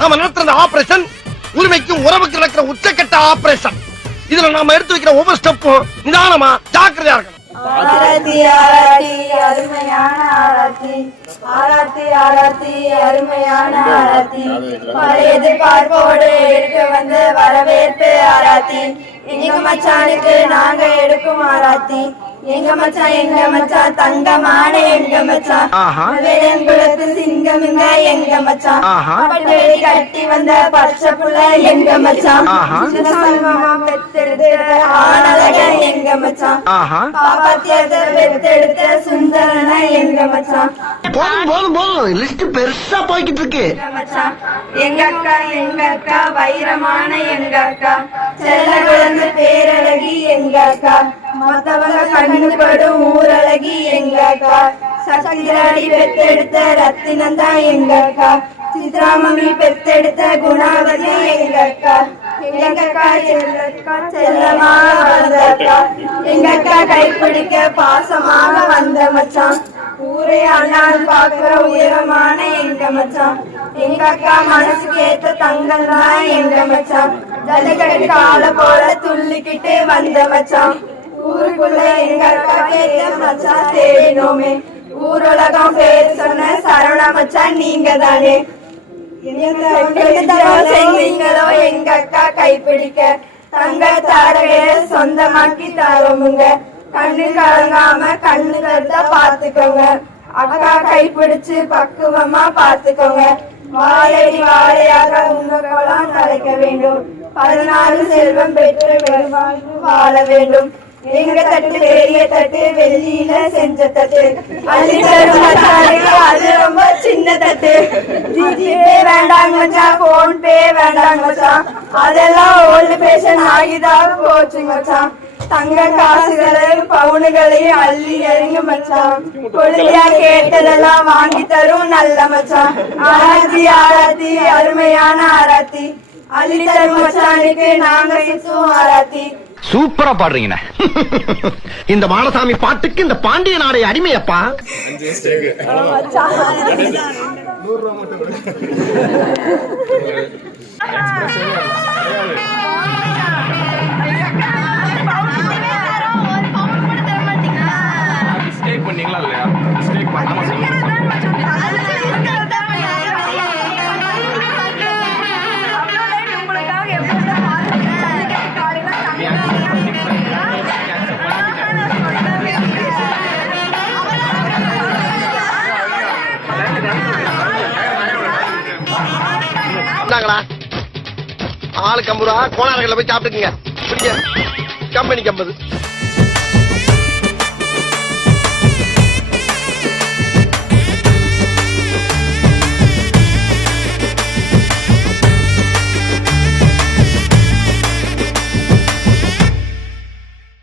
நாம நடத்துற ஆபரேஷன் உரிமைக்கும் உறவுக்கு நடக்கிற உச்சக்கட்ட ஆபரேஷன். இதுல நாம எடுத்து வைக்கிற ஒவ்வொரு ஸ்டெப்பும் நிதானமா ஜாக்கிரதையா இருக்கணும். ஆராத்தி ஆராத்தி அருமையான ஆராத்தி, ஆராத்தி ஆராத்தி அருமையான ஆராத்தி, எதிர்பார்ப்போடு எடுக்க வந்து வரவேற்பு ஆராத்தி, எங்க மச்சானுக்கு நாங்க எடுக்கும் ஆராத்தி, எங்க மச்சான் தங்கமான எங்க மச்சான், வேலங்குளத்து சிங்கமுங்க எங்க மச்சான், பட்டேடி கட்டி வந்த பச்சை புள்ள எங்க மச்சான், பெத்தெடுத்த ஆனழக எங்க மச்சான், பாப்பாத்தியத்தை பெத்தெடுத்த சுந்தரன எங்க மச்சான். போதும் லிஸ்ட் பெருசா போய்கிட்டு இருக்கு. எங்க அக்கா வைரமான எங்க அக்கா, செல்ல குழந்தை பேரழகி எங்க அக்கா, மத்தவங்க கண்ணு படும் ஊரழகி எங்க அக்கா, சக்திராடி பெத்தெடுத்த ரத்தினந்தா எங்க அக்கா, சித்ராமணி பெத்தெடுத்த குணாவதி எங்க அக்கா, எங்க அக்கா செல்லமாக வளர்ந்த அக்கா, எங்க அக்கா கைப்பிடிக்க பாசமாக வந்த மச்சான், ஊரே அண்ணால் பாக்குற உயரமான எங்க மச்சான், எங்க அக்கா மனசுக்கு ஏத்த தங்கம் தான் எங்க மச்சான், ஜல்லிக்கட்டு கால போல துள்ளிக்கிட்டு வந்த மச்சான், ஊருக்குள்ள எங்க அக்கா கேட்ட மச்சான் தேடினோமே, ஊருலகம் பேர் சொன்ன சரவண மச்சான் நீங்க தானே, செஞ்சீங்களோ எங்க அக்கா கைப்பிடிக்க, தங்க தாரகைய சொந்தமாக்கி தரோமுங்க, கண்ணு கலங்காம கண்ணு கருத்தா பாத்துக்கோங்க, அக்கா கைப்பிடிச்சு பக்குவமா பாத்துக்கோங்க, வாழையடி வாழையாக உங்க கோலம் கலைக்க வேண்டும், 16 செல்வம் பெற்று வாழ வேண்டும், எங்க தட்டு பெரிய தட்டு வெள்ளியில செஞ்ச தட்டு, அது ரொம்ப சின்ன தட்டு, ஜிபே வேண்டாங்க மச்சான், போன் பே வேண்டாங்க மச்சான், அதெல்லாம் ஓல்டு பேஷன் ஆகிதான் போச்சு மச்சான், தங்க காசுகளையும் பவுனுகளையும் அள்ளி எறிங்க மச்சான், கொள்ளையா கேட்டதெல்லாம் வாங்கி தரும் நல்ல மச்சான், ஆராத்தி ஆராத்தி அருமையான ஆராத்தி, அள்ளி தரும் மச்சானுக்கு நாங்க சுத்துவோம் ஆராத்தி. சூப்பரா பாடுறீங்க. இந்த மானசாமி பாட்டுக்கு இந்த பாண்டிய நாடை அடிமையப்பா. பண்ணீங்களா இல்லையா? ஸ்டேக் பண்ணாம ஆளு 50 ரூபா கோணார்கள போய் சாப்பிட்டுக்குங்க. கம்பெனி 50.